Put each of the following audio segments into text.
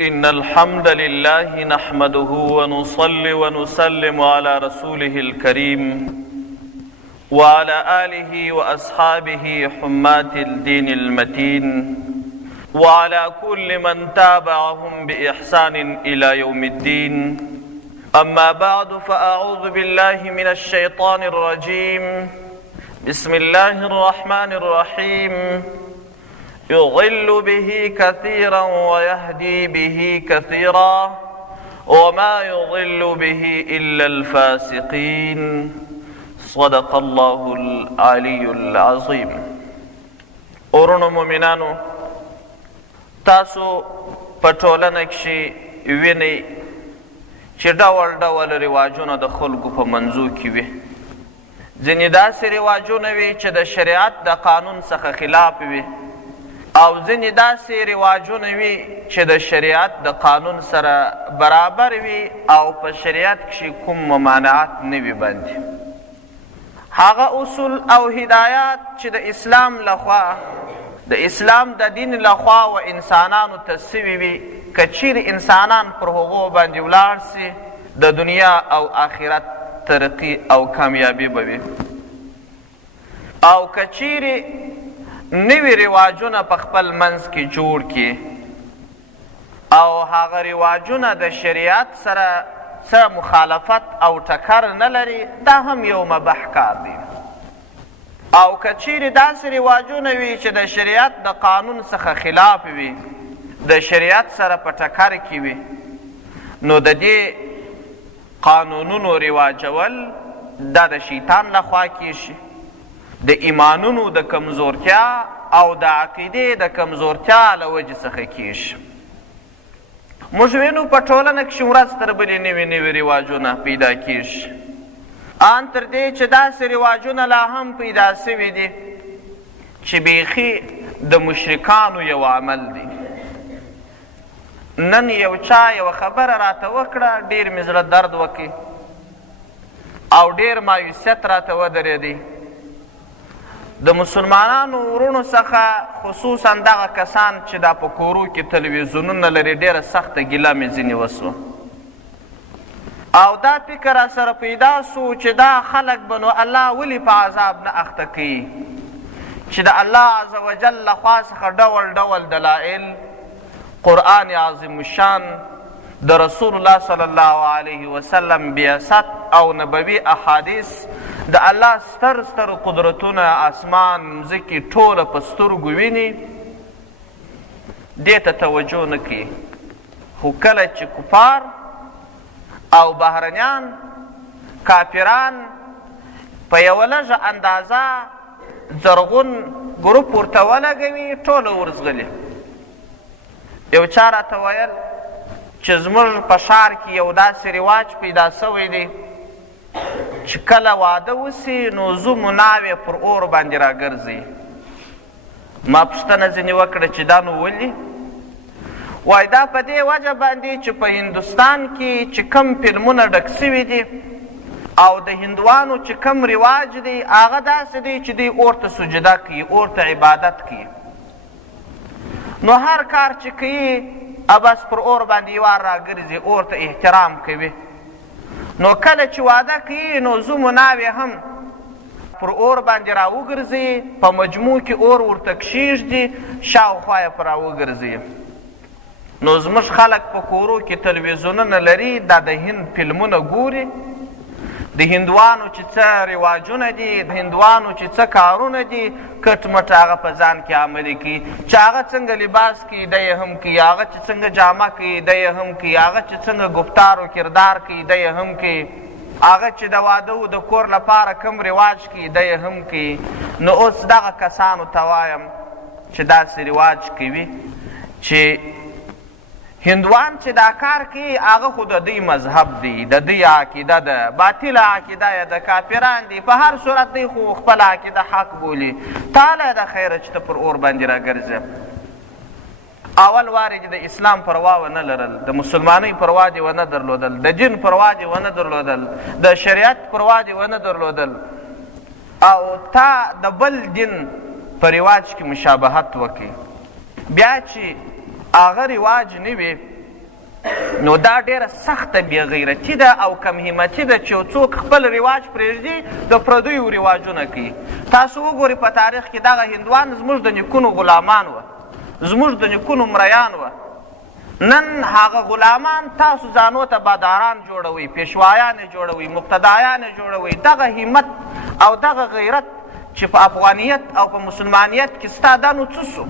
إن الحمد لله نحمده ونصلي ونسلم على رسوله الكريم وعلى آله وأصحابه حماة الدين المتين وعلى كل من تابعهم بإحسان إلى يوم الدين. أما بعد فأعوذ بالله من الشيطان الرجيم. بسم الله الرحمن الرحيم. يضل به كثيرا ويهدي به كثيرا وما يضل به إلا الفاسقين. صدق الله العلي العظيم. اورونو مومنانو، تاسو په ټولنه کښې وینئ چې ډول ډول رواجونه د خلکو په منځو کې وي. ځینې داسې رواجونه وي چې د شریعت د قانون څخه خلاف وي، او ځینې داسې رواجونه وي چې د شریعت د قانون سره برابر وي او په شریعت کښې کوم ممانعت نه وي باندې. هغه اصول او هدایات چې د اسلام لخوا، د اسلام د دین لخوا و انسانانو ته سوي وي، که چیرې انسانان پر هغو باندې ولاړ سي، د دنیا او آخرت ترقي او کامیابي به وي. او که چیرې نوي رواجونه په خپل منځ کې جوړ کړي او هغه رواجونه د شریعت سره څه مخالفت او ټکر نه لري، دا هم یو مباح کار دی. او که چیرې داسې رواجونه وي چې د شریعت د قانون څخه خلاف وي، د شریعت سره په ټکر کې وي، نو د دې قانونونو رواجول دا د شیطان لخوا کیږي، د ایمانونو د کمزورتیا او د عقیدې د کمزورتیا له وجې څخه کیږي. موږ وینو په ټولنه کښې ورځ تر بلې نوي نوي رواجونه پیدا کیږي، ان تر دې چې داسې رواجونه لا هم پیدا سوي دي چې بیخي د مشرکانو یو عمل دی. نن یو چا یوه خبره راته وکړه، ډېر مې زړه درد وکړي او ډېر مایوسیت راته ودرېدی. د مسلمانانو ورونو څخه خصوصا دغه کسان چې دا په کورو کې تلویزیونونه لري، ډېره سخته ګیله مې ځینې وسوه او دا فکر را سره پیدا سو چې دا خلک به نو الله ولې په عذاب نه اخته کوي چې د الله عز وجل لخوا څخه ډول ډول دلایل، قرآن عظیم الشان، د رسول الله صلی الله علیه وسلم بعثت او نبوي احادیث، د الله ستر ستر قدرتونه، اسمان مځکې ټوله په سترګو ویني، دې ته توجه نه کوي. خو کله چې کفار او بهرنیان کافران په یوه لږه اندازه زرغون ګروپ ورته ولګوي، ټوله ورځغلي. یو چا راته ویل چې زموږ په ښار کې یو داسې رواج پیدا سوی دی چې کله واده وسي نو زوم ناوې پر اور باندې راګرځي. ما پوښتنه ځینې وکړه چې دا نو ولې؟ وایي دا په دې وجه باندې چې په هندوستان کې چې کم فلمونه ډک سوي دي او د هندوانو چې کم رواج دی، هغه داسې دی چې دوی اور ته سجده کوي، اور ته عبادت کوي. نو هر کار چې کوي بس پر اور باندې یوار راګرځي، اور ته احترام کوي. نو کله چې واده کوي نو زوم و ناوې هم پر اور باندې راوګرځي، په مجموع کې اور ورته کښېږدي، شاوخوا یې په راوګرځي. نو زموږ خلک په کورو کې تلویزیونونه لري، دا د هند فلمونه ګوري، د هندوانو چې څه رواجونه دي، د هندوانو چې څه کارونه دي، کټ مټ هغه په ځان کې عملي کوي. چې هغه څنګه لباس کوي دی یې هم کوي، هغه چې څنګه جامه کوي دی یې هم کوي، هغه چې څنګه گفتار و کردار کوي دی یې هم کوي، هغه چې د واده و د کور لپاره کم رواج کوي دی یې هم کوي. نو اوس دغه کسانو ته وایم چې داسې رواج کوي چې هندوان چې دا کار کوي هغه خو د دوی مذهب دی، د دوی عقیده ده، باطله عقیده یې د کافران دی. په هر صورت دی خو خپله عقیده حق بولي. تعالی د خیره چې ته پر اور باندې راګرځې. اول وارې چې د اسلام پروا ونه لرل، د مسلمانۍ پروا دې ونه درلودل، د دین پروا دې ونه درلودل، د شریعت پروا دې ونه درلودل، او تا د بل دین په رواج کې مشابهت وکړي. بیا چې هغه رواج نه وي نو دا ډیره سخته بېغیرتي ده او کم همتي ده چې یو څوک خپل رواج پرېږدي د پردیو رواجونه کوي. تاسو وګورئ په تاریخ کې دغه هندوان زموږ د نیکونو غلامان وه، زموږ د نیکونو مریان وه. نن هغه غلامان تاسو ځانو ته باداران جوړوئ، پیشوایان یې جوړوئ، مقتدایان یې جوړوئ. دغه همت او دغه غیرت چې په افغانیت او په مسلمانیت کې ستا دا نو څه سو؟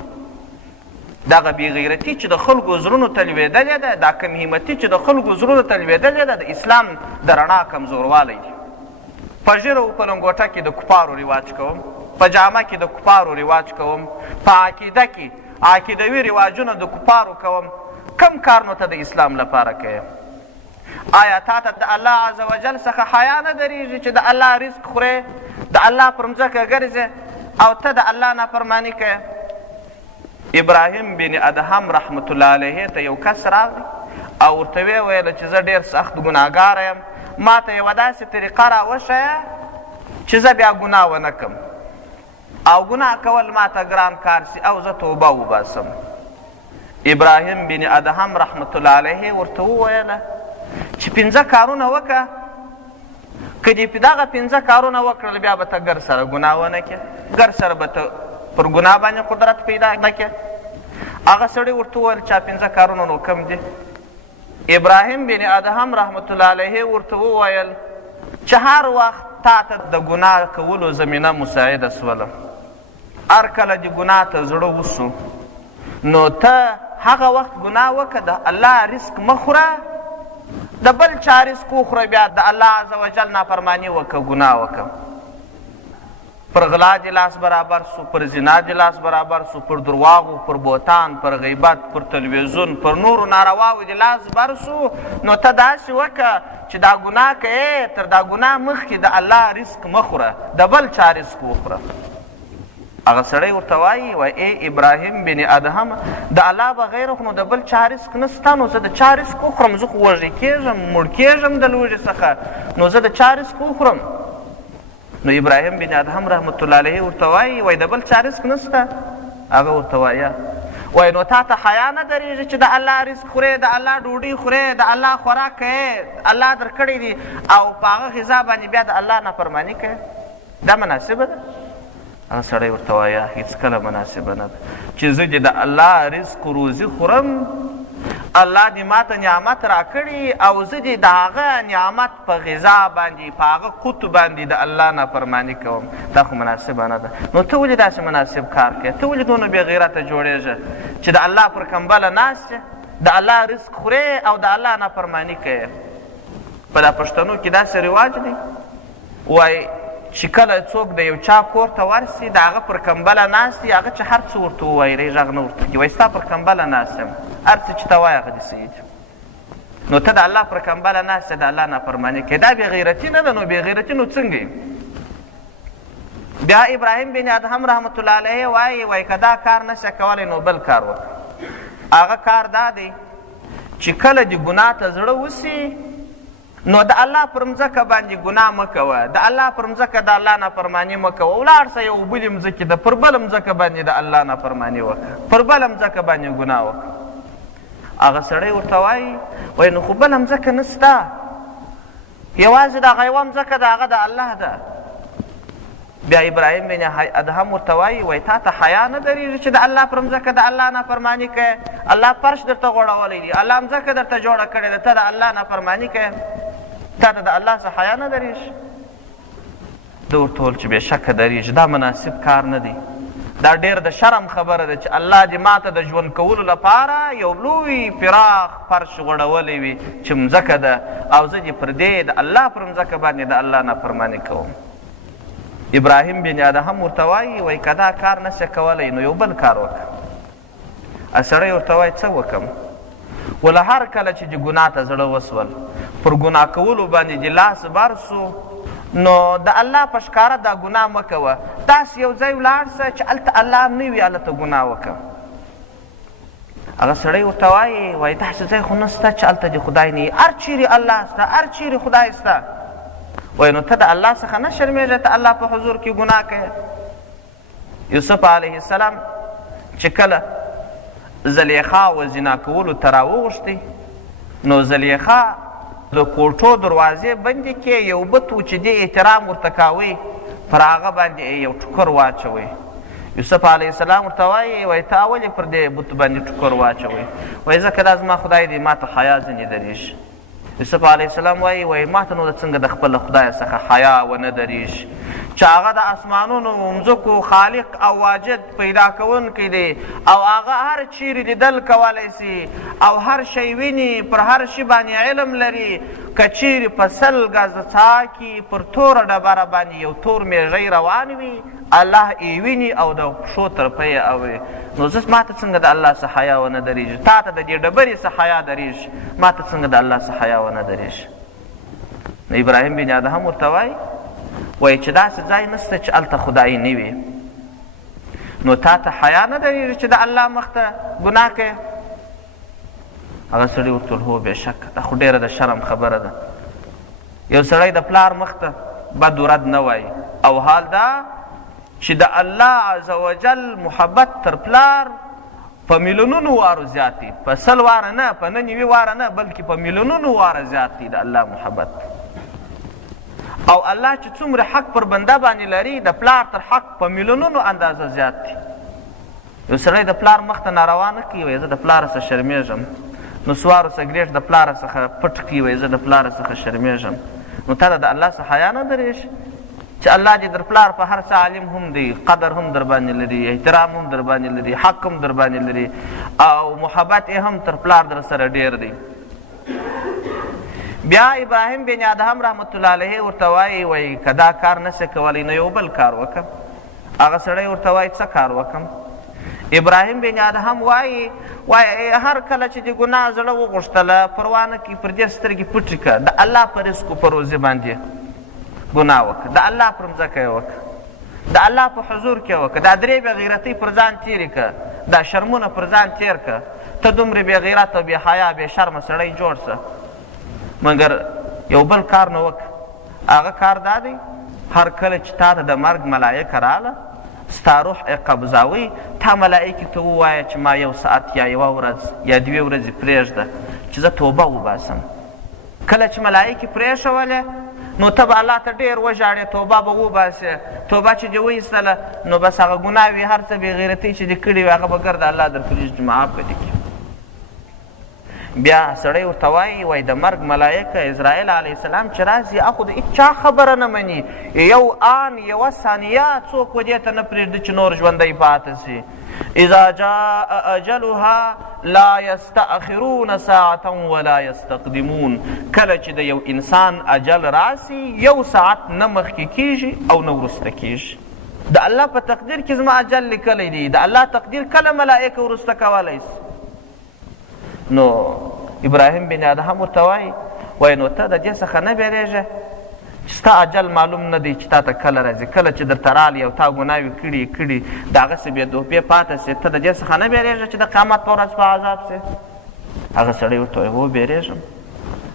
دغه بېغیرتي چې د خلکو زړونو ته لوېدلې ده، دا کم همتي چې د خلکو زړونو ته لوېدلې ده، د اسلام د رڼا کمزوروالی دی. په ژیره او په لنګوټه کې د کفارو رواج کوم، په جامه کې د کفارو رواج کوم، په عقیده کې عقیدوي رواجونه د کفارو کوم. کم کار نو ته د اسلام لپاره کوې؟ آیا تا ته د الله عز وجل څخه حیا نه درېږي چې د الله رزق خورې، د الله پر مځکه ګرځې او ته د الله نافرماني کوې؟ ابراهیم بن ادهم رحمت الله علیه ته یو کس راغی او ورته ویې ویله چې زه ډېر سخت ګناهګاره یم، ما ته یوه داسې طریقه راوښیه چې زه بیا ګناه ونه کړم او ګناه کول ما ته ګران کار سي او زه توبه وباسم. ابراهیم بن ادهم رحمت الله علیه ورته وویله چې 5 کارونه وکړه، که دې دغه 5 کارونه وکړل بیا به ته ګر سره ګناه ونه کړې، ګر سره به ته پر ګناه باندې قدرت پیدا نه کړې. هغه سړی ورته وویل چې 5 کارونه نو کم دي؟ ابراهیم بن ادهم رحمت الله علیه ورته وویل چې هر وخت تا ته د ګناه کولو زمینه مساعده سوله، هر کله چې ګناه ته زړه وسو نو ته هغه وخت ګناه وکړه، د الله رزق مه خوره، د بل چا رزق وخوره، بیا د الله عز وجل نافرماني وکړه، ګناه وکړه. پر غلا دې لاس برابر سو، پر زنا دې لاس برابر سو، پر درواغو، پر بوتان، پر غیبت، پر تلویزیون، پر نورو نارواو دې لاس بر سو، نو ته داسې وکړه چې دا ګناه کوې، تر دا ګناه مخکې د الله رزق مه خوره، د بل چا رزق وخوره. هغه سړی ورته وایي ای ابراهیم بن ادهم، د الله بغیر خو نو د بل چا رزق نسته، نو زه د چا رزق وخورم؟ زه خو وږی کېږم، مړ کېږم د لوږې څخه، نو زه د چا رزق وخورم؟ نو ابراهیم بن ادهم رحمت الله علیه ورته وایي د بل چا رزق نسته؟ هغه ورته وایي نو تا ته حیا نه درېږي چې د الله رزق خورې، د الله ډوډۍ خورې، د الله خوراک کوې، الله درکړی دي او په هغه غذا باندې بیا د الله نافرماني کوې؟ دا مناسبه ده؟ هغه سړی ورته وایه هېڅکله مناسبه نه ده چې زه دې د الله رزق روزي خورم، الله دې ما ته نعمت راکړي او زه دې د هغه نعمت په غذا باندې، په هغه قوت باندې د الله نافرماني کوم. دا خو مناسبه نه ده. نو ته ولې داسې مناسب کار کوې؟ ته ولې دونه بېغیرته جوړېږه چې د الله پر کمبله ناست یې، د الله رزق خورې او د الله نافرماني کوې؟ په دا پښتنو کې داسې رواج دی، وایي چې کله څوک د یو چا کور ته ورسي، د هغه پر کمبله ناست یي، هغه چې هر څه ورته ووایي غږ نه ورته کړي، وایي ستا پر کمبله ناست یم، هر څه چې ته وایي هغه دې صحیح دي. نو ته د الله پر کمبله ناست یې، د الله نافرماني کوې، دا بېغیرتي نه ده؟ نو بېغیرتي نو څنګه؟ بیا ابراهیم بن ادهم رحمت الله علیه وایي که دا کار نشې کولی نو بل کار وکړه. هغه کار دا دی چې کله دې ګناه ته زړه وسي نو د الله پر مځکه باندې ګناه مه کوه، د الله پر مځکه د الله نافرماني مه کوه، ولاړ شه یو بلې مځکې ده، پر بله مځکه باندې د الله نافرماني وکړه، پر بله مځکه باندې ګناه وکړه. هغه سړی ورته وایي نو خو بله مځکه نسته، یوازې دغه یوه مځکه ده، هغه د الله ده. بیا ابراهیم بن ادهم ورته وایي تا ته حیا نه درېږي چې د الله پر مځکه د الله نافرماني کوې؟ الله فرش درته غوړولی دی، الله مځکه درته جوړه کړې ده، ته د الله نافرماني کوې؟ تا ته د الله څخه حیا نه درېږي؟ ده ورته وویل چې بېشکه درېږي، دا مناسب کار نه دی، دا ډېر د شرم خبره ده چې الله دې ما ته د ژوند کولو لپاره یو لوی پراخ فرش غوړولی وي چې مځکه ده او زه دې پر دې د الله پر مځکه باندې د الله نافرماني کوم. ابراهیم بن ادهم ورته وایي که دا کار نسې کولی نو یو بل کار وکړه. سړی ورته وایي څه وکړم؟ وله هر کله چې دې ګناه ته زړه وسول، پر ګناه کولو باندې دې لاس بر سو، نو د الله په ښکاره دا ګناه مه کوه، داسې یو ځای ولاړ شه چې هلته الله نه وي، هلته ګناه وکړه. هغه سړی ورته وایي داسې ځای خو نسته چې هلته دې خدای نه وي، هر چیرې الله سته، هر چیرې خدای سته. وایي نو ته د الله څخه نه شرمېږې، ته الله په حضور کې ګناه کوې؟ یوسف علیه السلام چې کله زلیخا و زنا کولو ته راوغوښتې، نو زلیخا د کوټو دروازې بندې کې یو بت و چې دې احترام ورته کاوی پر هغه باندې یو ټوکر واچوئ. یوسف علیه السلام ورته وایي وایي تا ولې پر دې بت باندې ټوکر واچوئ؟ وایي ځکه دا زما خدای دی ما ته حیا ځینې درېږي. یوسف علیه السلام وایي ما ته نو څنګه د خپل خدای څخه حیا ونه درېږي چې هغه د اسمانونو مځکو خالق او واجد پیدا کوونکی دی او هغه هر چیرې لیدل کولی سي او هر شی ویني پر هر شي باندې علم لري. که چیرې په 100 ګزه څاه کې پر توره ډبره باندې یو تور میږی روان وي الله یې ویني او د پښو ترپه یې اوري. نو زه ما ته څنګه د الله څه حیا ونه درېږي؟ تا ته د دې ډبرې څه حیا درېږي؟ ما ته څنګه د الله څه حیا ونه درېږي؟ نو ابراهیم بن ادهم ورته وایي چې داسې ځای نسته چې هلته خدای نه وي. نو تا ته حیا نه درېږي چې د الله مخ ته ګناه کوې؟ هغه سړي ورته وویل هو بېشکه دا خو ډېره د شرم خبره ده. یو سړی د پلار مخ ته بد ورد نه وایي او حال دا چې د الله عز وجل محبت تر پلار په میلیونونو وارو زیات دی، په 100 واره نه، په 99 واره نه، بلکې په میلیونونو واره زیات دی د الله محبت. او الله چې څومره حق پر بنده باندې لري د پلار تر حق په میلیونونو اندازه زیات دی. یو سړی د پلار مخ ته ناروا نه کوي وایي زه د پلاره څخه شرمېږم. نو سوارو سګرېټ د پلاره څخه پټ کړي وایي زه د پلاره څخه شرمېږم. نو تا د الله څخه حیا نه درېږي چې الله دې در پلار په هر څه عالم هم دی، قدر هم در باندې لري، احترام هم در باندې لري، حق هم در باندې لري او محبت یې هم تر پلار در سره ډېر دی. بیا ابراهیم بن ادهم رحمت الله علیه ورته وایي که دا کار نسې کولی نو یو بل کار وکړه. هغه سړی ورته وایي څه کار وکړم؟ ابراهیم بن ادهم وایي هر کله چې د ګناه زړه وغوښتله پروا نه کوي پر دې سترګې پټې کړه، د الله په رزق و په روزي باندې ګناه وکړه، د الله پر مځکه یې وکړه، د الله په حضور کې یې وکړه، دا 3 بېغیرتۍ پر ځان تېرې کړه، دا شرمونه پر ځان تېر کړه. ته دومره بېغیرت او بېحیا بېشرمه سړی جوړ شه، مګر یو بل کار نه وکړه. هغه کار دا دی هر کله چې تا ته د مرګ ملایکه راله ستا روح یې قبضاوي، تا ملایکې ته ووایه چې ما 1 ساعت یا 1 ورځ یا 2 ورځې پرېږده چې زه توبه وباسم. کله چې ملایکې پرېښولې نو ته به الله ته ډېر وژاړې، توبه به وباسې. توبه چې دې وایستله نو بس هغه ګناه وي هر څه بېغیرتۍ چې دې کړې وي هغه به ګرد الله در پرېږدي معاف به دې کړي. بیا سړی ورته وایي د مرګ ملایکه اسرائیل علیه السلام چې راځي هغه د هېچا خبره نه مني، یو آن یوه ثانیه څوک و دې ته نه پرېږدي چې نور ژوندی پاته سي. اذا جاء اجلها لا یستأخرون ساعة ولا یستقدمون. کله چې د یو انسان اجل راسي 1 ساعت نه مخکې کېږي او نه وروسته کېږي. د الله په تقدیر کې زما اجل لیکلی دی، د الله تقدیر کله ملایکه وروسته کولی سي؟ نو ابراهیم بن ادهم ورته وایي نو ته د دې څخه نه بیریږې چې ستا اجل معلوم نه دی چې تا ته کله راځي، کله چې درته رالی او تا ګناوې کړي دغسې بېدوبې پاته سي، ته د دې څخه نه بیریږې چې د قیامت په ورځ په عذاب سي؟ هغه سړی ورته وایي هو بیریږم.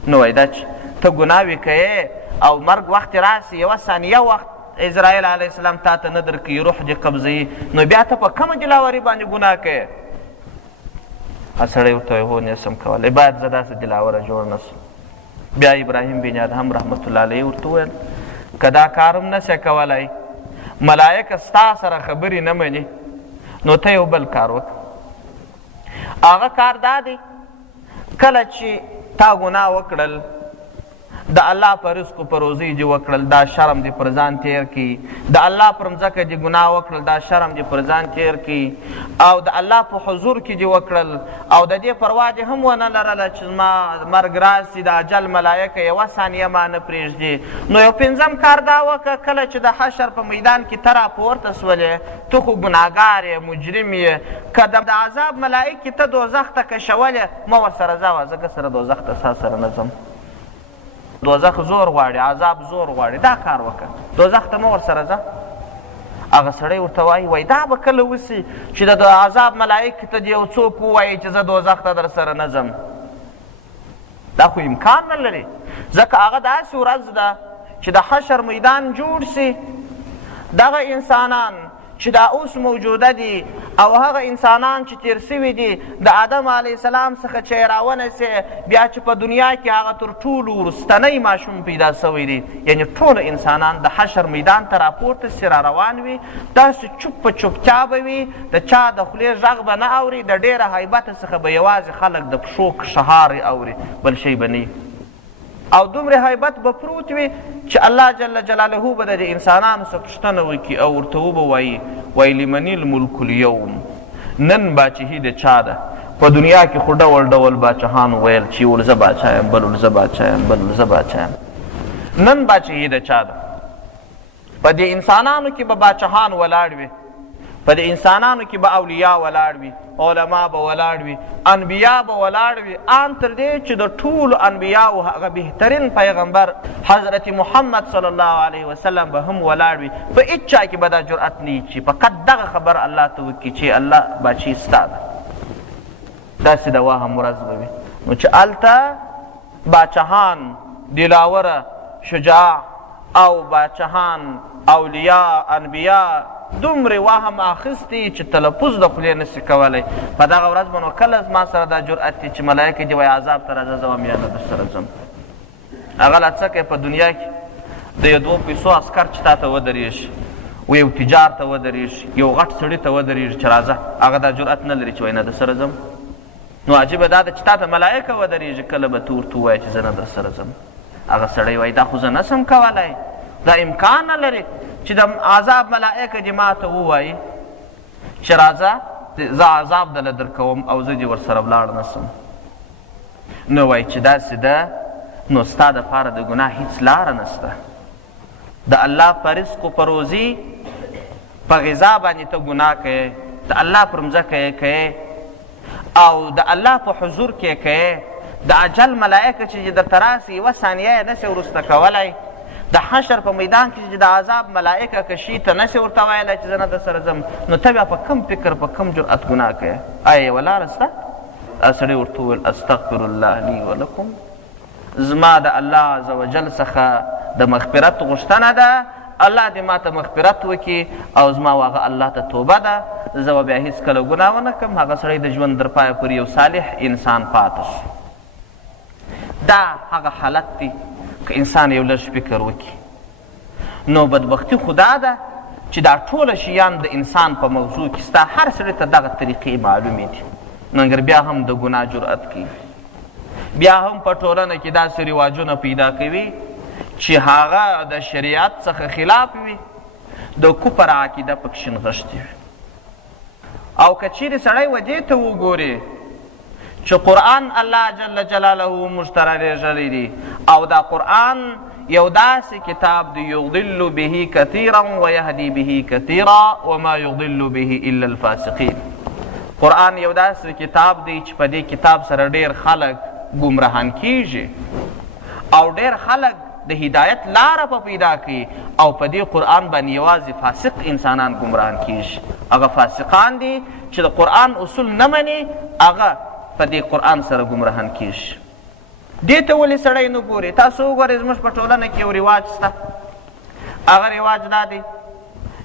نو وایي دا چې ته ګناوې کوې او مرګ وخت راسي 1 ثانیه وخت اسرائیل علیه السلام تا ته نه درکوي، روح دې قبضوي، نو بیا ته په کومه دلاوري باندې ګناه کوې؟ هغه سړی ورته وایي هو نسم کولی، باید زه داسې دلاوره جوړ نه سم. بیا ابراهیم بن ادهم رحمت الله علیه ورته وویل که دا کار هم نسې کولی، ملایکه ستا سره خبرې نه مني، نو ته یو بل کار وکړه. هغه کار دا دی کله چې تا ګناه وکړل د الله په رزق په روزۍ دې وکړل دا شرم دې پر ځان تېر کړي، د الله پر مځکه دې ګناه وکړل دا شرم دې پر ځان تېر کړي، او د الله په حضور کې دې وکړل او د دې پروا دې هم ونه لرله چې زما مرګ راسي د اجل ملایکه 1 ثانیه ما نه پرېږدي. نو یو 5م کار دا وکړه کله چې د حشر په میدان کې ته راپورته سولې، ته خو ګناهګار یې، مجرم یې، که د عذاب ملایکې ته دوزخ ته کشولې مه ورسره ځه، ځکه سره دوزخ ته ستا سره نه ځم. دوزخ زور غواړي، عذاب زور غواړي، دا کار وکړه، دوزخ ته مه ورسره ځه. هغه سړی ورته وایي دا به کله وسي چې د عذاب ملایکې ته دې یو څوک ووایي چې زه دوزخ ته در سره نه ځم؟ دا خو امکان نه لري، ځکه هغه داسې ورځ ده چې د حشر میدان جوړ سي، دغه انسانان چې دا اوس موجوده دي او هغه انسانان چې تیر سوي دي د آدم علیه السلام څخه چې راونسې بیا چې په دنیا کې هغه تر ټولو وروستنی ماشوم پیدا سوی دی، یعنې ټول انسانان د حشر میدان ته راپورته سي را روان وي، داسې چوپ په چوپتیا به وي، د چا د خولې غږ به نه اوري، د ډېره حیبته څخه به یوازې خلک د پښو شهارې اوري، بل شی به نه او دومره حیبت به پروت وي چې الله جل جلاله به د انسانانو څخه پوښتنه وکړي او ورته وبه وایي لمن الملک اليوم، نن باچهي د چا ده؟ په دنیا کې خو ډول ډول باچهانو ویل چې یو زه باچا یم، بل زه باچا یم، بل زه باچا یم. نن باچهي د چا ده؟ په دې انسانانو کې به باچهان ولاړ وي، په دې انسانانو کې به اولیاء ولاړ وي، علما به ولاړ وي، انبیا به ولاړ وي، ان تر دې چې د ټولو انبیاو هغه بهترین پیغمبر حضرت محمد صلی الله علیه وسلم به هم ولاړ وي. په هېڅ چا کې به دا جرأت نه وي چې فقط دغه خبر الله ته وکړي چې الله باچهي ستا ده. داسې د وهم ورځ به وي نو چې هلته باچهان دلاوره شجاع او باچهان اولیاء انبیا دومره وهم اخیستی چې تلفظ د خولې نسي کولی. په دغه ورځ به نو کله زما سره دا جرأت دی چې ملایکې دې وایي عذاب ته راځه زه وایم یا نه درسره ځم. هغه لا څه کوي په دنیا کې د یو 2 پیسو عسکر چې تا ته ودرېږي، و یو تجار ته ودرېږي، یو غټ سړي ته ودرېږي چې راځه، هغه دا جرأت نه لري چې وایي نه درسره ځم. نو عجیبه دا ده چې تا ته ملایکه ودرېږي، کله به ته ورته ووایې چې زه نه درسره ځم. هغه سړی وایي دا خو زه نسم کولی، دا امکان نه لري چې د عذاب ملائکه دې ما ته ووایي چې راځه زه عذاب دله در کوم او زه دې ورسره ولاړ نسم. نو وایي چې داسې ده نو ستا دپاره د ګناه هېڅ لاره نسته. د الله په رزق و په روزي په غذا باندې ته ګناه کوې، د الله پر مځکه یې کوې او د الله په حضور کې یې کوې. د اجل ملائکه چې درته راسي یوه ثانیه یې نسې وروسته کولی. د حشر په میدان کې چې د عذاب ملائکه کشي ته نسې ورته ویلی چې زه نه درسره ځم، نو ته بیا په کم فکر په کم جرأت ګناه کوې؟ آیا یوه لاره شته؟ سړي ورته وویل استغفر الله لي ولکم، زما د الله عز وجل څخه د مغفرت غوښتنه ده، الله دې ما ته مغفرت وکړي او زما هغه الله ته توبه ده، زه به بیا هېڅکله ګناه ونه کړم. هغه سړی د ژوند تر پایه پورې یو صالح انسان پاته سو. دا هغه حالت دی که انسان یو لږ فکر وکړي. نو بدبختي خو دا ده چې دا ټوله شیان د انسان په موضوع کې ستا هر سړي ته دغه طریقې معلومې دي، مګر بیا هم د ګناه جرأت کوي. بیا هم په ټولنه کې داسې رواجونه پیدا کوي چې هغه د شریعت څخه خلاف وي، د کفر عقیده پکې نغښتې وي. او که چیرې سړی وجې ته وګوري چې قرآن الله جل جلاله موږ ته رالیږلی دی او دا قرآن یو داسې کتاب دی یضل به کثیرا ویهدي به کثیرا وما یضل به الا الفاسقین. قرآن یو داسې کتاب دی چې په دې کتاب سره ډېر خلک ګمراهان کیږي او ډېر خلک د هدایت لاره په پیدا کوي او په دې قرآن باندې یوازې فاسق انسانان ګمراهان کیږي. هغه فاسقان دي چې د قرآن اصول نه مني، هغه په دې قرآن سره ګمراهان کیږي. دې ته ولې سړی نه ګوري؟ تاسو وګورئ زموږ په ټولنه کې یو رواج شته، هغه رواج دا دی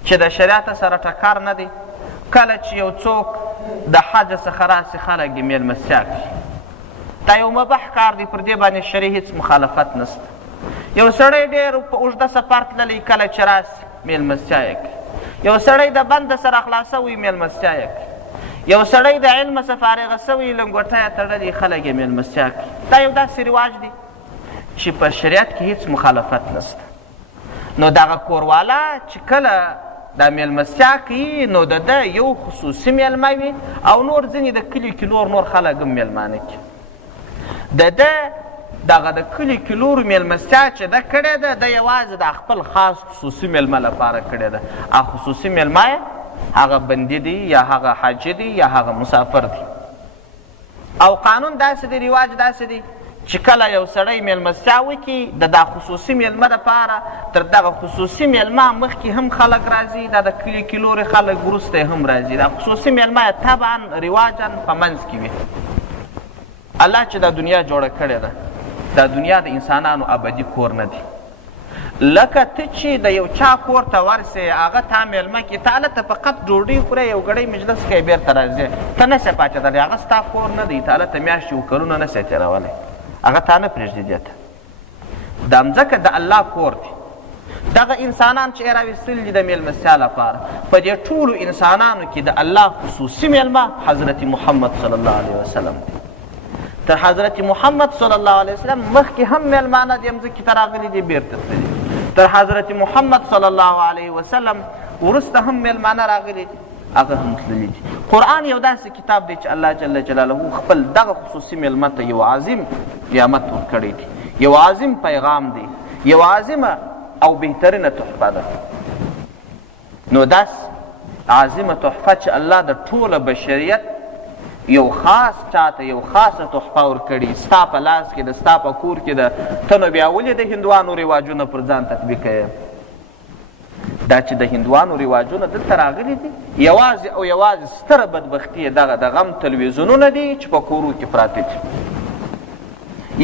چې د شریعت سره ټکر نه دی. کله چې یو څوک د حج څخه راسي خلک یې میلمستیا کوي. دا یو مباح کار دی، پر دې باندې شرعي هېڅ مخالفت نشته. یو سړی ډېر په اوږده سفر تللی، کله چې راسي میلمستیا یې کوي. یو سړی د بنده سره خلاصه وي میلمستیا یې کوي. یو سړی د علم څخه فارغه سوی لنګوټه یې تړلې خلک یې میلمستیا کوي. دا یو داسې رواج دی چې په شریعت کې هېڅ مخالفت نشته. نو دغه کوروالا چې کله دا میلمستیا کوي نو د ده یو خصوصي میلمه وي او نور ځینې د کلي کې نور خلک هم میلمانه کوي. د ده دغه د کلي کې نورو میلمستیا چې ده کړې ده، د یوازې د خپل خاص خصوصي میلمه لپاره کړې ده. او خصوصي میلمه یې هغه بندي دی یا هغه حاجي دی یا هغه مسافر دی. او قانون داسې دی، رواج داسې دی چې کله یو سړی میلمستیا وکړي د دا خصوصي میلمه دپاره تر دغه خصوصي میلمه مخکې هم خلک راځي، دا د کلي کې لورې خلک وروسته هم راځي. دا خصوصي میلمه یې طبعا رواجا په منځ کې وي. الله چې دا دنیا جوړه کړې ده، دا دنیا د انسانانو ابدي کور نه دی. لکه ته چې د یو چا کور ته ورسې هغه تا میلمه کړي ته هلته فقط ډوډۍ خورې یو ګړی مجلس کوې بېرته راځې ته نه سې پاڅېدلی هغه ستا کور نه دی ته هلته میاشتې و کلونه نه سې تېرولی هغه تا نه پرېږدي دې ته دا مځکه د الله کور دی دغه انسانان چې راویستلي دي د میلمستیا لپاره په دې ټولو انسانانو کې د الله خصوصي میلمه حضرت محمد صلی الله علیه وسلم دی تر حضرت محمد صلی الله علیه وسلم مخکې هم میلمانه دې مځکې ته راغلي دي بېرته تللي تر حضرت محمد صلی الله علیه وسلم وروسته هم میلمانه راغلي دي هغه هم تللي دي قرآن یو داسې کتاب دی چې الله جل جلاله خپل دغه خصوصي میلمه ته یو عظیم نعمت ورکړی دی یو عظیم پیغام دی یو عظیمه او بهترینه تحفه ده نو داس عظیمه تحفه چې الله د ټوله بشریت یو خاص چاته یو خاصه تحفه ورکړي ستا په لاس کې د ستا په کور کې د ته نو بیا ولې د هندوانو رواجونه پر ځان تطبیقوې دا چې د هندوانو رواجونه دلته راغلي دي یوازې او یوازې ستره بدبختي یې دغه د غم تلویزیونونه دي چې په کورو کې پراته دي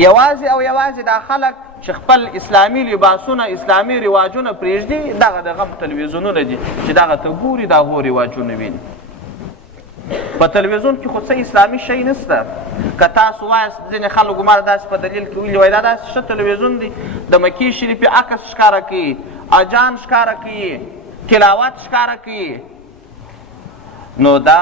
یوازې او یوازې دا خلک چې خپل اسلامي لباسونه اسلامي رواجونه پرېږدي دغه د غم تلویزیونونه دي چې دغه ته ګوري د هغو رواجونه ویني په تلویزیون کې خو څه اسلامي شی نسته که تاسو وایاست ځینې خلکو ما داسې په دلیل کې ویلي وایي دا داسې ښه تلویزیون دی د مکې شریفې عکس ښکاره کوي اجان ښکاره کوي تلاوت ښکاره کوي نو دا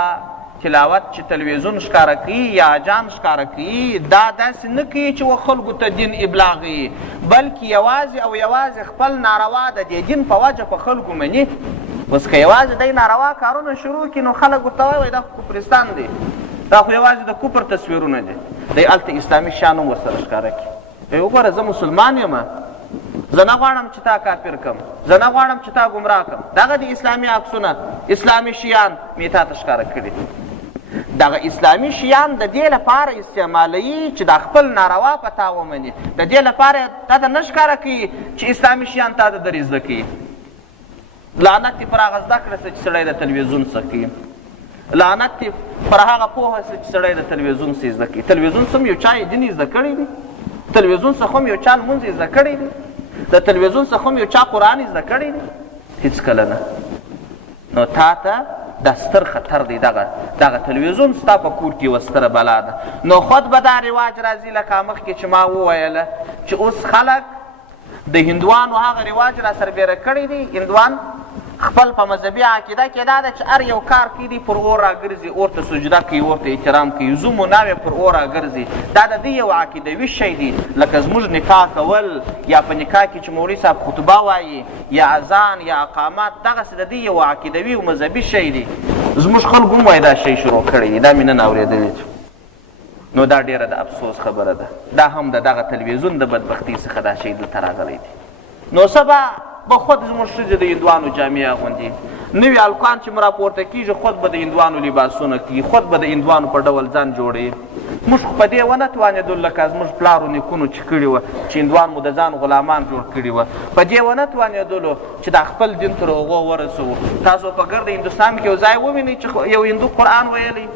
تلاوت چې تلویزیون ښکاره کوي یا اجان ښکاره کوي دا داسې نه کوي چې و خلکو ته دین ابلاغ وي بلکې یوازې او یوازې خپل ناروا د دې دین په وجه په خلکو مني اوس که یوازې دی ناروا کارونه شروع کړي نو خلک ورته وایي دا خو کفرستان دی دا خو یوازې د کفر تصویرونه دي دی هلته اسلامي شیان هم ورسره ښکاره کړي وګوره زه مسلمان یم زه نه غواړم چې تا کافر کم زه نه غواړم چې تا ګمراه کم دغه د اسلامي عکسونه اسلامي شیان مې تا ته ښکاره کړي دغه اسلامي شیان د دې لپاره استعمالوي چې د خپل ناروا په تا ومني د دې لپاره تا ته نه ښکاره کوي چې اسلامي شیان تا ته درې زده کوي لعنت دې پر هغه زده کړه چې سړی د تلویزیون څه کوي لعنت دې پر هغه پوهه چې سړی د تلویزیون څه زده کوي تلویزیون څه هم یو چا یې دین زده کړی دی تلویزیون څخه هم یو چا لمونځ زده کړی دی د تلویزیون څخه هم یو چا قرآن زده کړی دی هېڅ کله نه نو تا ته دا ستر خطر دی دغه تلویزیون ستا په کور کې یوه ستره بلا ده نو خود به دا رواج راځي لکه مخکې چې ما وویله چې اوس خلک د هندوانو هغه رواج را سربیره کړی دی هندوان خپل په مذهبي عقیده کې دا ده چې هر یو کار کوي دی پر اور راګرځي اور ته سجده کوي اور ته احترام کوي زوم و ناوې پر اور راګرځي دا د دې یو عقیدوي شی دی لکه زموږ نکاح کول یا په نکاح کې چې مولوي صاحب خطبه وایي یا اذان یا اقامات دغسې د دې یو عقیدوي او مذهبي شی دی زموږ خلکو هم وایي دا شی شروع کړی دی دا مې نن اورېدلی نو دا ډېره د افسوس خبره ده دا هم د دغه تلویزیون د بدبختۍ څخه دا شی دلته راغلی دی نو سبا به خود زموږ ښځې د هندوانو جامې اغوندي نوي الکان چې مو راپورته کېږي خود به د هندوانو لباسونه کوي خود به د هندوانو په ډول ځان جوړوي موږ خو په دې ونه توانېدو لکه زموږ پلارو نیکونو چې کړي وه چې هندوان مو د ځان غلامان جوړ کړي وه په دې ونه توانېدلو چې دا خپل دین تر هغو ورسوو تاسو په ګرد هندوستان کې یو ځای ووینئ چې یو هندو قرآن ویلی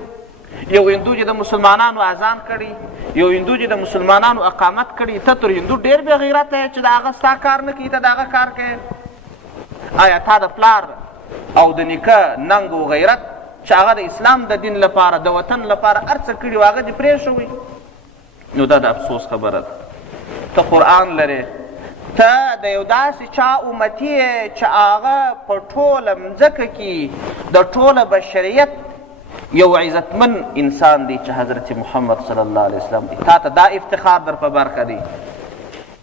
یو هندو چې د مسلمانانو اذان کړي یو هندو چې د مسلمانانو اقامت کړي ته تر هندو ډېر بې غیرته یې چې د هغه ستا کار نه کوي ته د هغه کار کوې آیا تا د پلار او د نیکه ننګ و غیرت چې هغه د اسلام د دین لپاره د وطن لپاره هر څه کړي و هغه دې پرېښوي نو دا د افسوس خبره ده ته قرآن لرې ته د یو داسې چا امتي یې چې هغه په ټوله مځکه کې د ټوله بشریت یو عزتمن انسان دی چې حضرت محمد صلی الله علیه وسلم دی تا ته دا افتخار در په برخه دی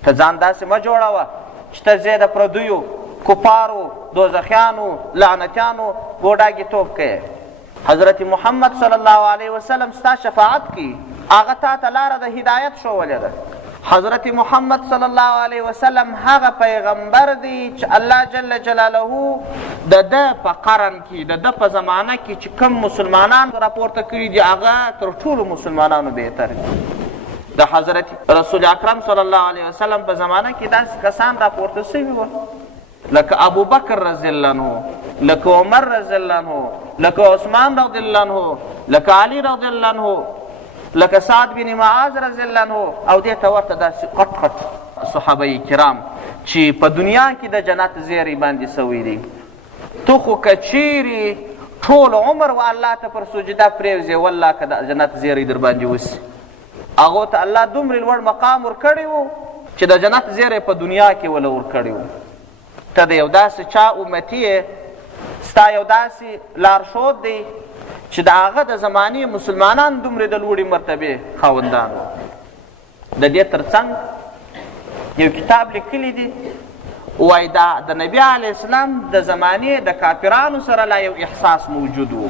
ته ځان داسې مه جوړوه چې ته ځې د پردیو کفارو دوزخیانو لعنتیانو ګوډاګیتوب کوې حضرت محمد صلی الله علیه وسلم ستا شفاعت کی هغه تا ته لاره د هدایت ښوولې ده حضرت محمد صلی الله علیه وسلم هغه پیغمبر دی چې الله جل جلاله د ده په قرن کې د ده په زمانه کې چې کم مسلمانان راپورته کړي دي هغه تر ټولو مسلمانانو بهتر دي د حضرت رسول اکرم صلی الله علیه وسلم په زمانه کې داسې کسان راپورته سوي وه لکه ابو بکر رضی الله عنه لکه عمر رضی الله عنه لکه عثمان رضی الله عنه لکه علی رضی الله عنه لکه سعد بن معاذ رضی الله عنه او دې ته ورته داسې غټ غټ صحابه کرام چې په دنیا کې د جنت زیری باندې سوی دی. تو خو که چیرې ټول عمر و الله ته پر سجده پرېوځې والله که د جنت زیری در باندې وسي. هغو ته الله دومرې لوړ مقام ورکړی و چې د جنت زیری په دنیا کې وله ورکړی و. ته د یو داسې چا امتي یې، ستا یو داسې لارښود دی چې د هغه د زمانې مسلمانان دومرې د لوړې مرتبې خاوندان و. د دې تر څنګ یو کتاب لیکلی دی، وایي دا د نبي علیه اسلام د زمانې د کافرانو سره لا یو احساس موجود و.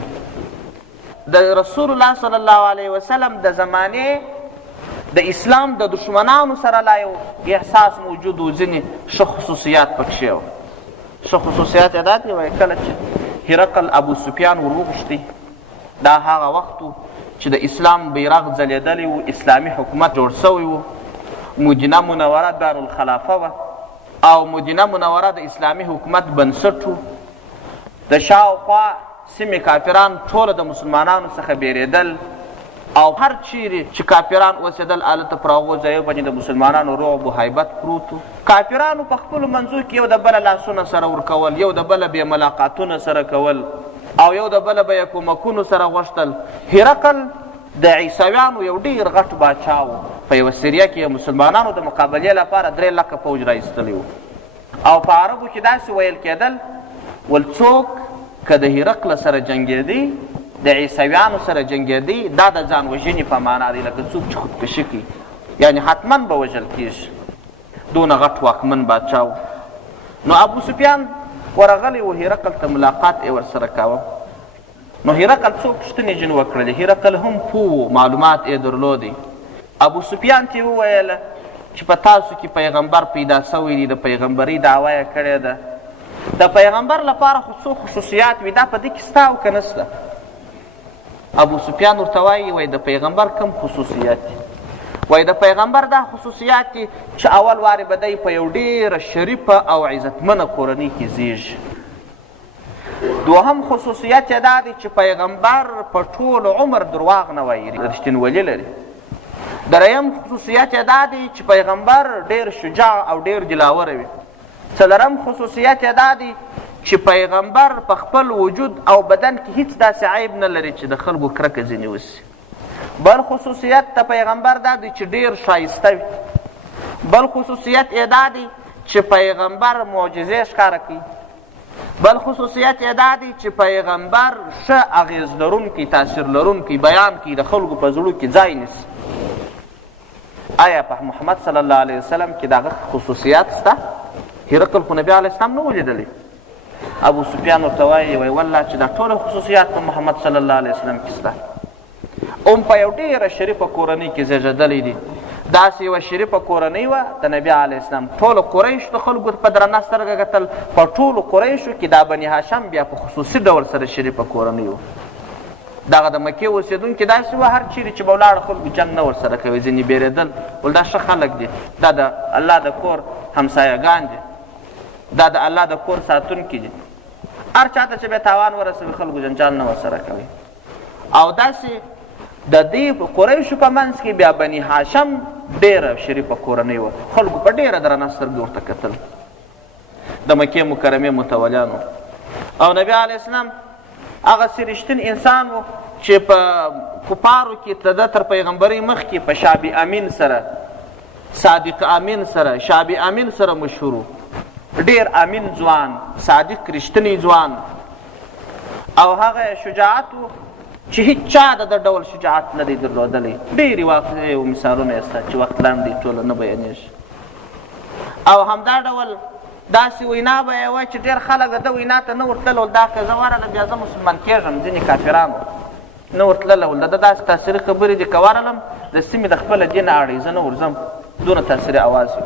د رسول الله صلی الله علیه وسلم د زمانې د اسلام د دشمنانو سره لا یو احساس موجود و. ځینې ښه خصوصیات پکښې و. ښه خصوصیات یې دا دي، وایي کله چې هرقل ابو سفیان ور وغوښتی، دا هغه وخت و چې د اسلام بیرغ ځلېدلی و، اسلامي حکومت جوړ سوی و، مدینه منوره دارالخلافه وه او مدینه منوره د اسلامي حکومت بنسټ و. د شاوخوا سیمې کافران ټوله د مسلمانانو څخه بیرېدل او هر چیرې چې کافران اوسېدل هلته پر هغو ځایو باندې د مسلمانانو رعب و هیبت پروت و. کافرانو په خپلو منځو کې یو د بله لاسونه سره ورکول، یو د بله بې ملاقاتونه سره کول او یو د بله به یې کومکونو سره غوښتل. هرقل د عیسویانو یو ډېر غټ باچا و. په یوه سریه کې مسلمانانو د مقابلې لپاره 3 لکه پوج رایستلی و. او په عربو کې داسې ویل کېدل، ول څوک که د هرقل سره جنګېدی، د عیسویانو سره جنګېدی، دا د ځان وژنې په معنا دی، لکه څوک چې خودکشي کوي، یعنې حتما به وژل کېږي. دونه غټ واکمن باچا و. نو ابو سفیان ورغلی و، هرقل ته ملاقات یې ورسره کاوه. نو هرقل څو پوښتنې جن وکړلې. هرقل هم پوه معلومات یې درلودی. ابو سفیان ته یې وویله چې په تاسو کې پیغمبر پیدا سوی دی، د پیغمبري دعوه یې کړې ده. د پیغمبر لپاره خو څو خصوصیات وي، دا په دې کې سته او که نسته؟ ابو سفیان ورته وایي، وایي د پیغمبر کم خصوصیات دي؟ وایي د پیغمبر دا خصوصیات دي چې اول وارې به دی په یو ډېره شریفه او عزتمنه کورنۍ کې زیږي. دوهم خصوصیت یې دا دی چې پیغمبر په ټول عمر درواغ نه وایي، رښتینولي لري. دریم خصوصیت یې دا دی چې پیغمبر ډېر شجاع او ډېر دلاوره وي. څلورم خصوصیت یې دا دی چې پیغمبر په خپل وجود او بدن کې هیڅ داسې عیب نه لري چې د خلکو کرکه ځینې وسي. بل خصوصیت د پیغمبر دا دی چې ډېر ښایسته وي. بل خصوصیت یې دا دی چې پیغمبر معجزې ښکاره کوي. بل خصوصیت یې دا دی چې پیغمبر ښه اغېز لرونکی، تاثیر لرونکی بیان کوي، د خلکو په زړو کې ځای نیسي. آیا په محمد صلی الله علیه وسلم کې دغه خصوصیات شته؟ هرقل خو نبي علیه السلام نه و لیدلی. ابو سفیان ورته وایي، وایي والله چې دا ټوله خصوصیات په محمد صلی الله علیه وسلم کې شته. هم په یو ډېره شریفه کورنۍ کې زېږېدلی دي. داسې یوه شریفه کورنۍ وه د نبي علیه اسلام. ټولو قریشو د خلکو په درنه سترګه کتل. په ټولو قریشو کې دا بني هاشم بیا په خصوصي ډول سره شریفه کورنۍ وه. دغه د مکې اوسېدونکي داسې وه، هر چیرې چې به ولاړه خلکو جنګ نه ورسره کوي، ځینې بیرېدل. ول دا ښه خلک دي، دا د الله د کور همسایهګان دي، دا د الله د کور ساتونکي دي. هر چا ته چې به تاوان ورسوي خلکو جنجال نه ورسره کوي. او داسې د دې قریشو په منځ کې بیا بني هاشم ډېره شریفه کورنۍ وه. خلکو په ډېره درنه سترګې ورته کتل، د مکې مکرمې متولیان وو. او نبي علیه السلام هغسې رښتین انسان و چې په کفارو کې د تر پیغمبرۍ مخکې په شعبي امین سره، صادق امین سره، شعبي امین سره مشهور و. ډېر امین ځوان، صادق رښتینی ځوان. او هغه شجاعت و چې هیڅ چا د ډول شجاعت نه دی درلودلی. ډېرې واقعې او مثالونه یې شته چې وخت لاندې ټوله نه بیانېږي. او همدا ډول داسې وینا به یې وه چې ډېر خلک د ده وینا ته نه ورتلل. ول دا که زه ورغلم بیا زه مسلمان کېږم. ځینې کافران نه ورتلله. ول د ده داسې تاثیري خبرې دي که ورغلم د سیمې د خپله دین اړوي، زه نه ورځم. دونه تاثیري اواز وي.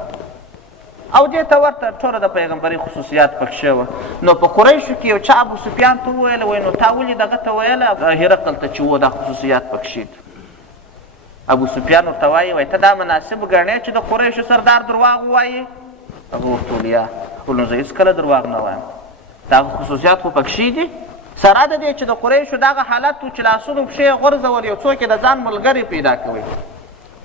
او دې ته ورته ټوله د پیغمبري خصوصیات پکښې وه. نو په قریشو کې یو چا ابو سفیان ته وویله، وایي نو تا ولې دغه ته ویله هرقل ته چې و دا خصوصیات پکښې دي؟ ابو سفیان ورته وایي، وایي ته دا مناسب ګڼې چې د قریشو سردار درواغ ووایي؟ هغه ورته ویل یا. ول نو زه هېڅکله درواغ نه وایم، دغه خصوصیات خو پکښې دي. سره د دې چې د قریشو دغه حالت و چې لاسونو پښې یې غورځول، یو څوک یې د ځان ملګري پیدا کوي.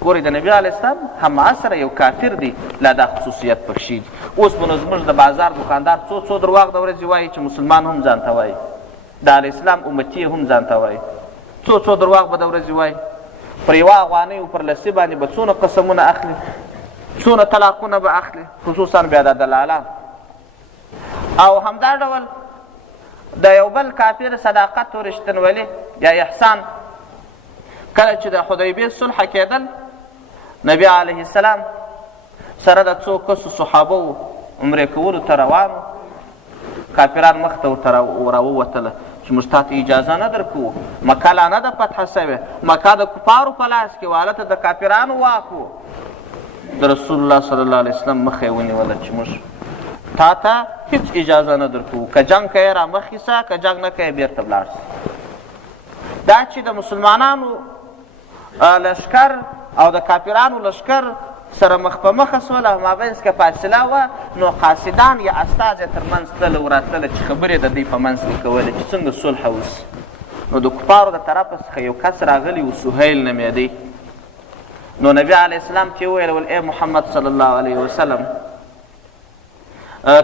ګورئ د نبي علیه السلام همعصره یو کافر دی لا دا خصوصیت پکښې دي. اوس به نو زموږ د بازار دکاندار څو درواغ د ورځې وایي چې مسلمان هم ځان ته وایي، د علیه السلام امتي هم ځان ته وایي، څو درواغ به د ورځې وایي. پر یوه افغانۍ و پر لسي باندې به څونه قسمونه اخلي، څونه طلاقونه به اخلي، خصوصا بیا د دلالان. او همدا ډول د یو بل کافر صداقت و رښتینولي یا احسان، کله چې د حدیبیې صلح کېدل نبي علیه السلام سره د څو کسو صحابه و عمرې کولو ته روان و، کافران مخ ته ورته راووتله چې موږ تا ته اجازه نه درکوو، مکه لا نه ده فتحه سوې، مکه د کفارو په لاس کې و، هلته د کافرانو واک و. د رسول الله صلی الله علیه وسلم مخه یې ونیوله چې موږ تا ته هېڅ اجازه نه درکوو، که جنګ که یې را مخکې سه، که جنګ نه که یې بېرته ولاړ سه. دا چې د مسلمانانو لشکر او د کافرانو لشکر سره مخ په مخه سول او مابینځ کې فاصله وه، نو قاصدان یا استازی تر منځ تلله و راتلله چې خبرې د دوی په منځ کې کولې چې څنګه صلح وسي. نو د کفارو د طرفه څخه یو کس راغلی و، سهیل نومېدی. نو نبي علیه السلام ته یې وویل ای محمد صلی الله علیه وسلم،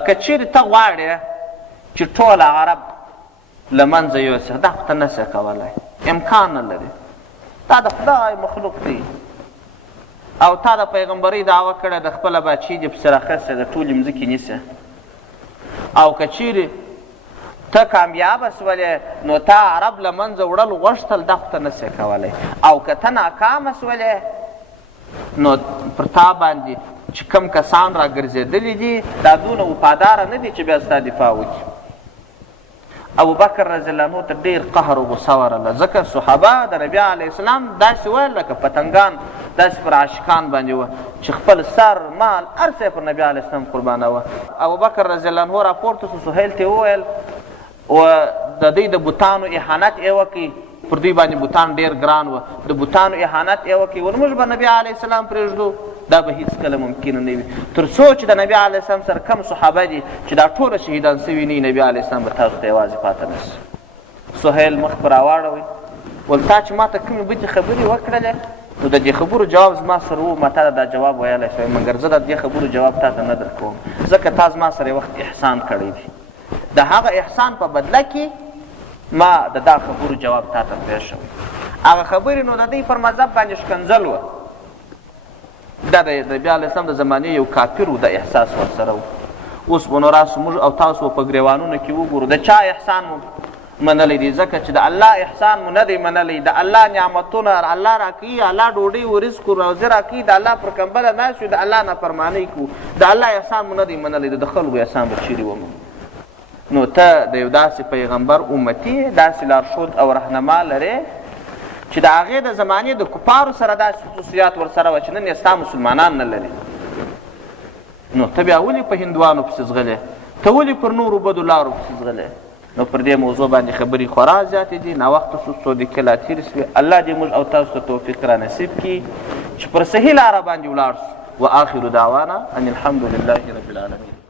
که چیرې ته غواړې چې ټول عرب له منځه یوسې، دا خو ته نسې کولی، امکان نه لري، دا د خدای مخلوق دی او تا د پیغمبرۍ دعوه کړې د خپله بادشي دې پسې راخیستی د ټولې مځکې نیسې، او که چیرې ته کامیابه سولې نو تا عرب له منځه وړل غوښتل، دا خو ته نسې کولی، او که ته ناکامه سولې نو پر تا باندې چې کم کسان را ګرځېدلي دي دا دونه وفاداره نه دي چې بیا ستا دفاع وکړي. ابوبکر رضی الله عنه ته ډېر قهر و غصه ورغله، ځکه صحابه د نبي علیه السلام داسې ویل لکه پتنګان داسې پر عاشقان باندې وه چې خپل سر مال هر څه یې پر نبي علیه السلام قربانوه. ابوبکر رضی الله عنه راپورته سو، سهیل ته یې وویل و د دوی د بوتانو اهانت یې وکړي، پر دوی باندې بوتان ډېر ګران وه، د بوتانو اهانت یې وکړي، ور موږ به نبي علیه السلام پرېږدو، دا به هېڅکله ممکنه نه وي، تر څو چې د نبي علیه السلام سره کم صحابه دي چې دا ټوله شهیدان سوي نه وي، نبي علیه السلام به تاسو ته یوازې پاته نه شي. سهیل مخ په راواړوئ، ول تا چې ما ته کومې بدې خبرې وکړلې نو د دې خبرو جواب زما سره و، ما تا ته دا جواب ویلی شوی، مګر زه د دې خبرو جواب تا ته نه درکوم، ځکه تا زما سره یې وخت احسان کړی دی، د هغه احسان په بدله کې ما د دا خبرو جواب تا ته پرېښوی. هغه خبرې نو د دوی پر مذهب باندې ښکنځل وه، دا د نبي علیه السلام د زمانې یو کافر و، د احساس ورسره و. اوس به نو راسو موږ او تاسو په ګریوانونو کې وګورو د چا احسان مو منلی دی، ځکه چې د الله احسان مو نه دی منلی، د الله نعمتونه الله راکوي، الله ډوډۍ و رزق و روزي راکوي، د الله پر کمبله ناست یو د الله نافرمانۍ کوو، د الله احسان مو نه دی منلی، د خلکو احسان به چیرې ومنو. نو ته د یو داسې پیغمبر امتي داسې لارښود او رهنما لرې چې د هغې د زمانې د کفارو سره داسې خصوصیات ورسره وه چې نن یې ستا مسلمانان نه لري، نو ته بیا ولې په هندوانو پسې ځغلې، ته ولې پر نورو بدو لارو پسې ځغلې. نو پر دې موضوع باندې خبرې خورا زیاتې دي، ناوخته سو، څو دقیقې لا تېرې سوې. الله دې موږ او تاسو ته توفیق را نصیب کړي چې پر صحیح لاره باندې ولاړ سو. وآخر دعوانا ان الحمد لله رب العالمین.